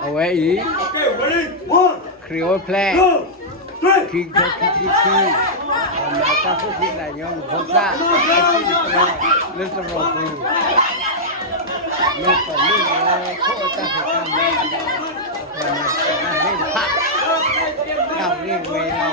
Away. Okay, ready? 1, Creole play. 2, 3. King Kiki. Mata Sufi là nhóm Hosa. Lên tàu rổ bù. Lên tàu nước khổ ta phải cam lên. Rồi mà lên phát. Gặp riêng về nó.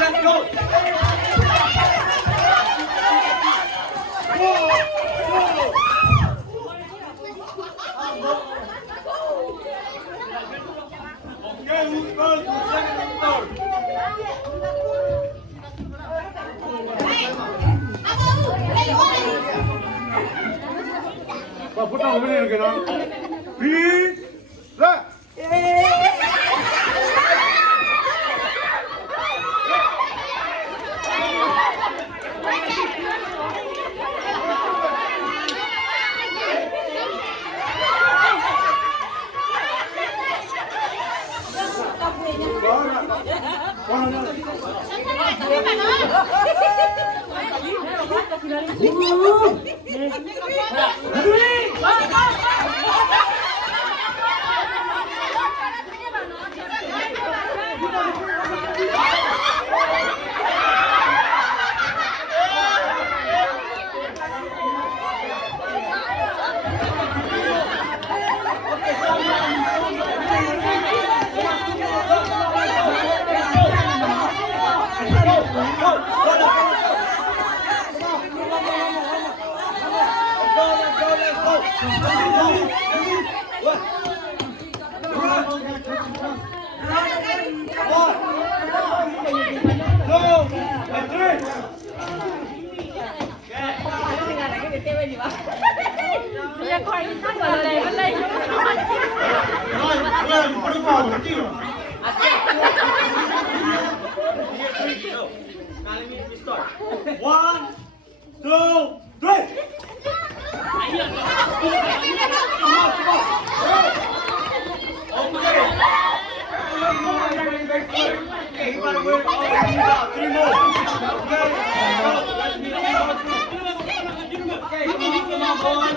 Let's go! Okay, who's first? Who's second? Who's third? Put down the again. Peace. Left. One, two, three. Okay, you gotta wait all out. 3 more. Okay, come on, boys.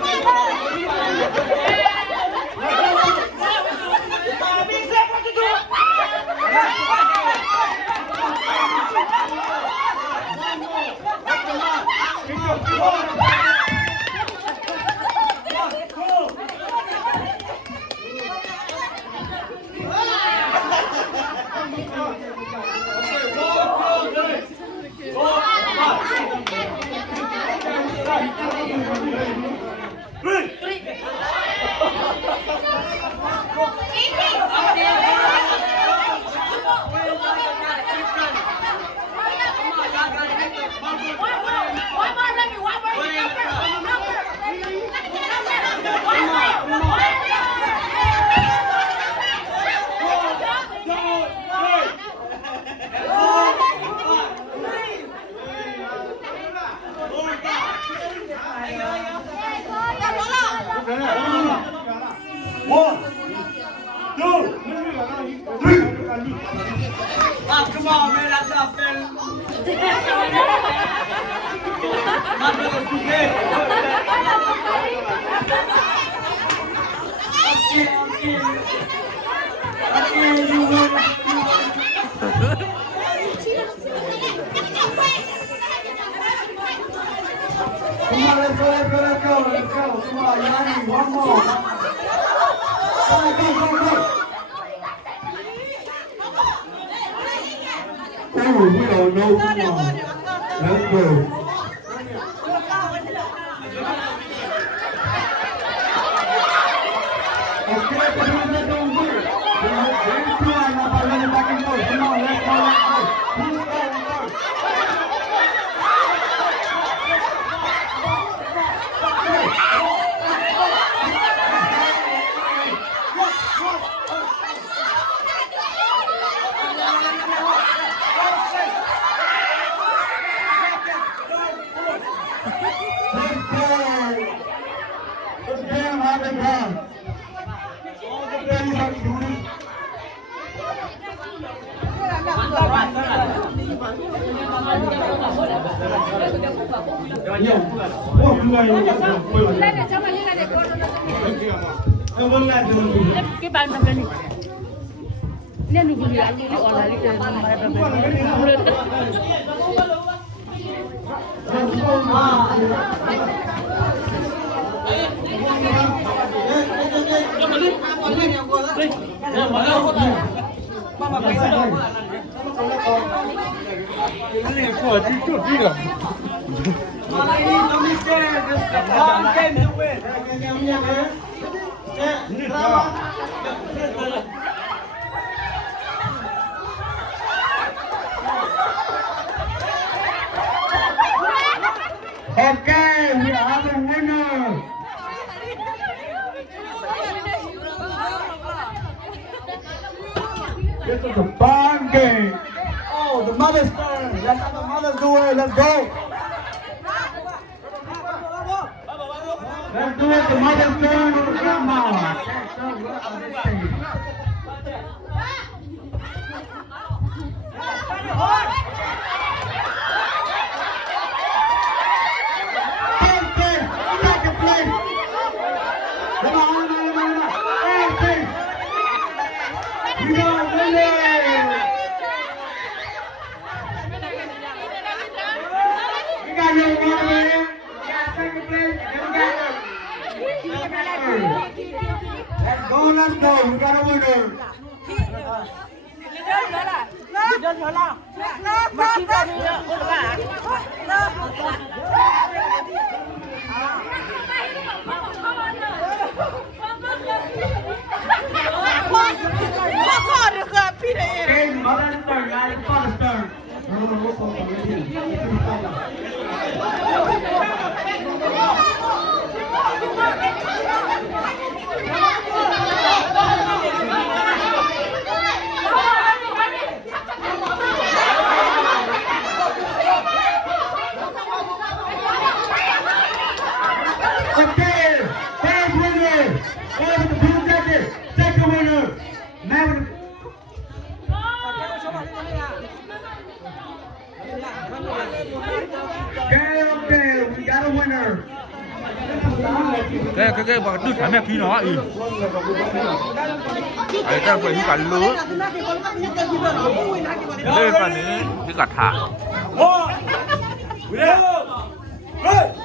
One, two, three. Oh, come on, man, that's not fair. My brother's too big. Okay, you win. Come on, let's go. Come on, Yanni, one more. Go. Oh, we don't know. Come on. Let's go. Okay, hand. All the ladies are shooting. Cái bàn làm cái gì? Nên mình chỉ ăn đi ở lại đi Okay, we have a winner. This is a fun game. Oh, the mother's turn. Let's have the mother do it. Let's go. Let's do it. The mother's turn with the grandma. Second place. Come on. Third place. We got winner. We got your winner here. We got second place. And we got third. Let's go. We got a winner. Okay, mother's turn, guys. Father's turn. Okay, first winner. Over the blue jacket. Second winner. Man with the Okay, we got a winner. cái mà đứt phải mẹ khi nó ý ấy ta phải cái lứa đây phải cái gạt thả One. Winner. Right.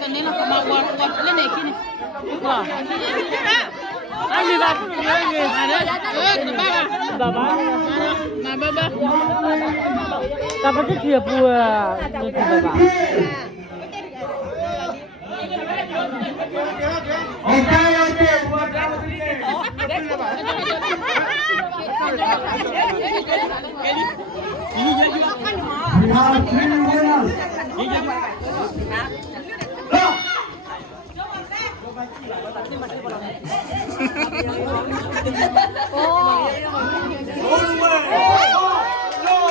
cái này là mà quạt lên này kia này wow anh đi vào người hai đứa bà ta phải cái kia bùa như thế bà We have three winners. One winner. No.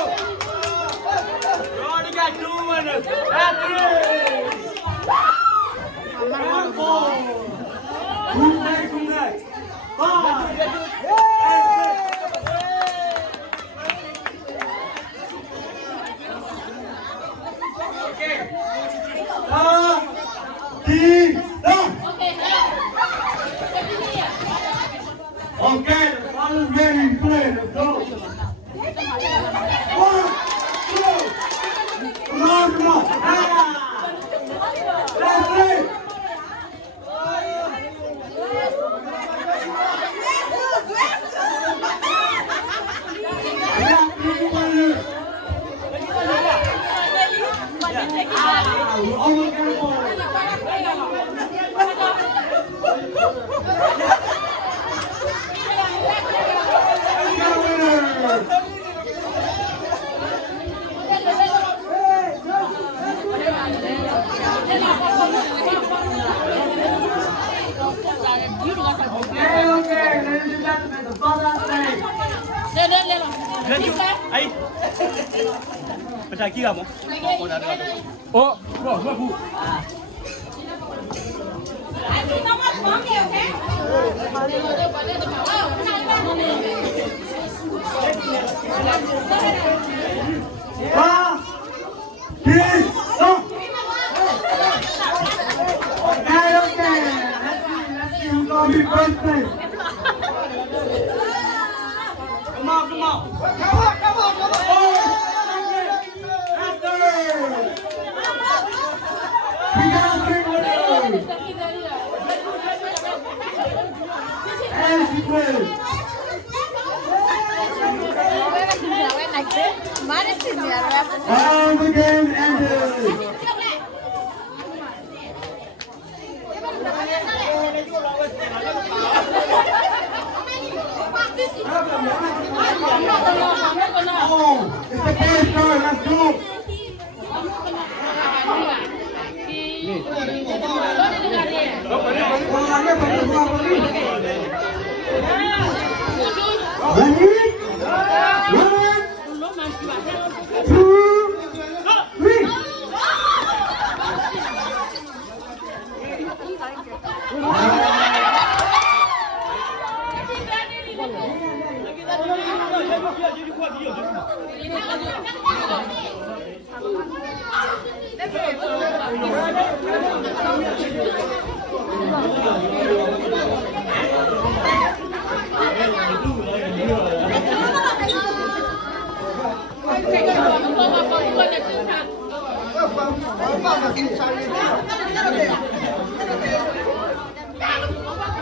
You already got two winners. That's three. One more. Who's next? Who's next? Five. Okay, the ball is ready to play. Let's go. 1, 2. Come on. Let's play. We got 3 winners. We almost got a ball. Ai. Macam kira mo. Oh, buat. Come on. And the game ended. Oh, it's a game start. Let's go. Ready?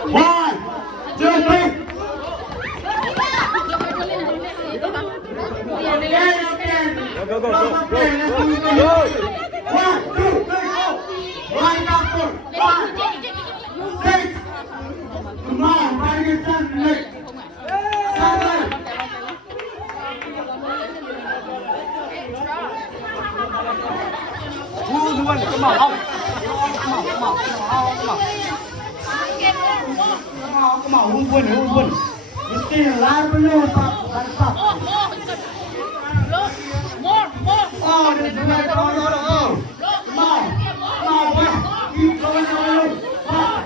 1, 2, 3. One, two, three. Go. 1, 2, 3, go. Line up for 5, 6. Come on, try to get 7, 8, 7. Who's the one? Come on. Who's winning? It's still live balloon pop. Oh, this is right. Oh. Come on, boy. Keep going on. Pop.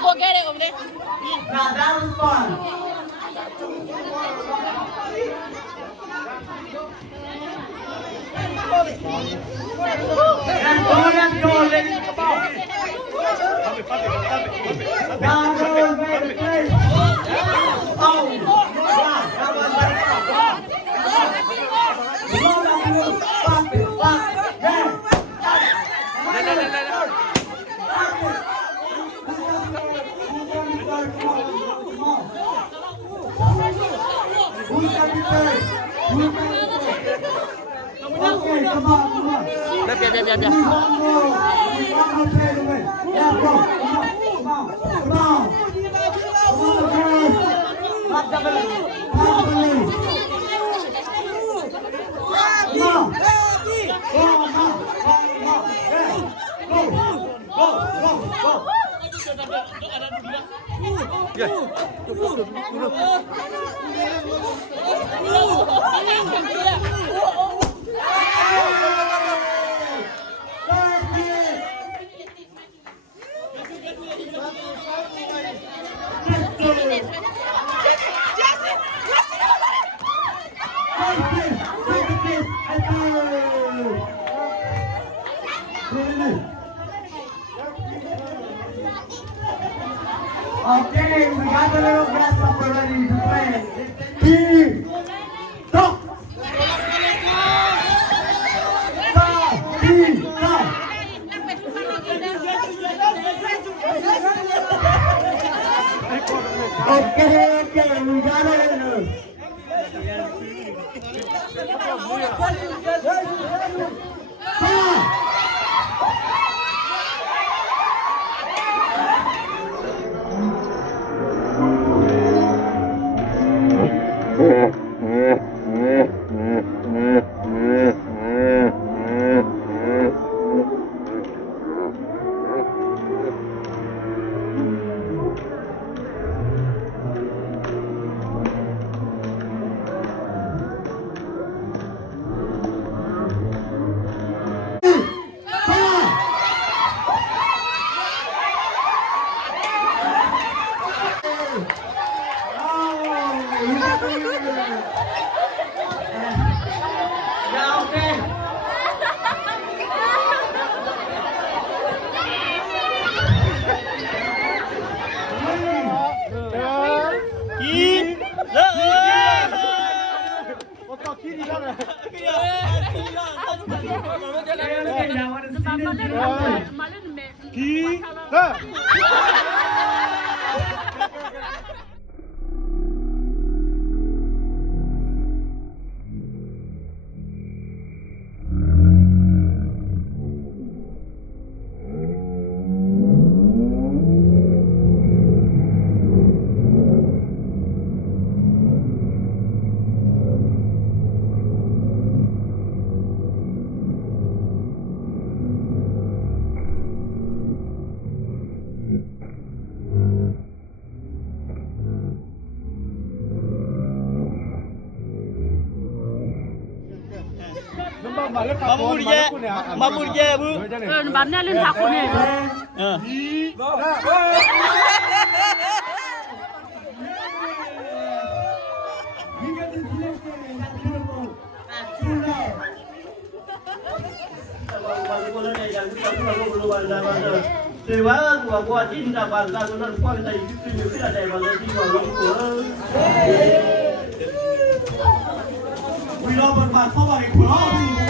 Go get it over there. Now that was fun. Let's go, ladies. Come on. Now goes back to place. Oh, wow. That was like pop it. Yeah. Who's got the third? Okay, come on. Biar. Okay, we got the little grasshopper ready to play. Stop! Okay, we got it. 마무리야 뭐 만나는 바꾸네. từ quá qua chín ra bàn ra nó qua cái này cái này mà nó đi vào lỗ của quy lo bật bạc không phải của nó